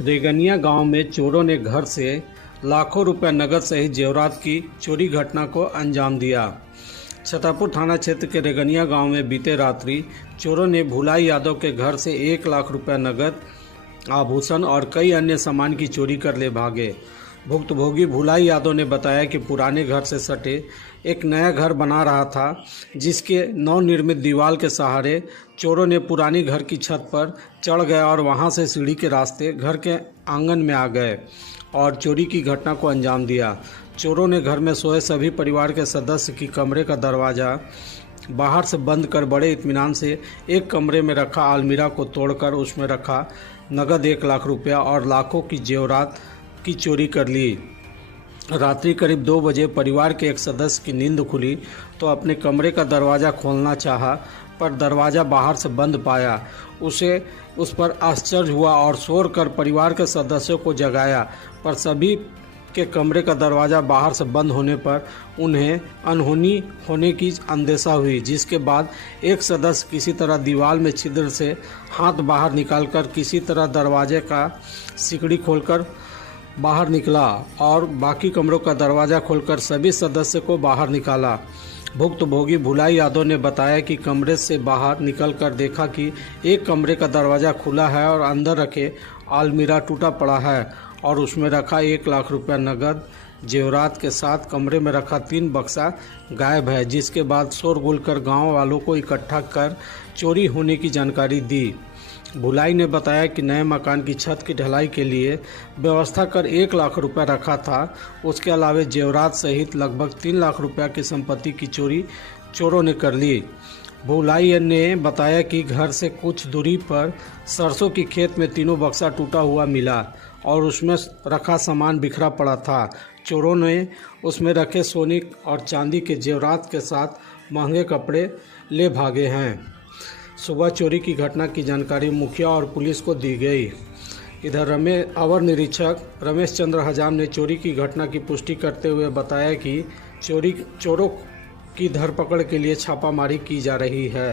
रेगनिया गांव में चोरों ने घर से लाखों रुपए नकद सहित जेवरात की चोरी घटना को अंजाम दिया। छतरपुर थाना क्षेत्र के रेगनिया गांव में बीते रात्रि चोरों ने भुलाई यादव के घर से 1 लाख रुपए नकद, आभूषण और कई अन्य सामान की चोरी कर ले भागे। भुक्तभोगी भुलाई यादव ने बताया कि पुराने घर से सटे एक नया घर बना रहा था, जिसके नवनिर्मित दीवार के सहारे चोरों ने पुरानी घर की छत पर चढ़ गए और वहां से सीढ़ी के रास्ते घर के आंगन में आ गए और चोरी की घटना को अंजाम दिया। चोरों ने घर में सोए सभी परिवार के सदस्य की कमरे का दरवाज़ा बाहर से बंद कर बड़े इत्मीनान से एक कमरे में रखा अलमीरा को तोड़कर उसमें रखा नकद 1 लाख रुपया और लाखों की जेवरात की चोरी कर ली। रात्रि करीब 2 बजे परिवार के एक सदस्य की नींद खुली तो अपने कमरे का दरवाज़ा खोलना चाहा, पर दरवाज़ा बाहर से बंद पाया। उस पर आश्चर्य हुआ और शोर कर परिवार के सदस्यों को जगाया, पर सभी के कमरे का दरवाज़ा बाहर से बंद होने पर उन्हें अनहोनी होने की अंदेशा हुई, जिसके बाद एक सदस्य किसी तरह दीवार में छिद्र से हाथ बाहर निकालकर किसी तरह दरवाजे का सिकड़ी खोलकर बाहर निकला और बाकी कमरों का दरवाज़ा खोलकर सभी सदस्य को बाहर निकाला। भुक्तभोगी भुलाई यादव ने बताया कि कमरे से बाहर निकलकर देखा कि एक कमरे का दरवाज़ा खुला है और अंदर रखे अलमीरा टूटा पड़ा है और उसमें रखा 1 लाख रुपया नकद जेवरात के साथ कमरे में रखा 3 बक्सा गायब है, जिसके बाद शोरगुल कर गाँव वालों को इकट्ठा कर चोरी होने की जानकारी दी। भुलाई ने बताया कि नए मकान की छत की ढलाई के लिए व्यवस्था कर 1 लाख रुपया रखा था। उसके अलावा जेवरात सहित लगभग 3 लाख रुपया की संपत्ति की चोरी चोरों ने कर ली। भुलाई ने बताया कि घर से कुछ दूरी पर सरसों की खेत में 3 बक्सा टूटा हुआ मिला और उसमें रखा सामान बिखरा पड़ा था। चोरों ने उसमें रखे सोने और चांदी के जेवरात के साथ महंगे कपड़े ले भागे हैं। सुबह चोरी की घटना की जानकारी मुखिया और पुलिस को दी गई। इधर अवर निरीक्षक रमेश चंद्र हजाम ने चोरी की घटना की पुष्टि करते हुए बताया कि चोरों की धरपकड़ के लिए छापामारी की जा रही है।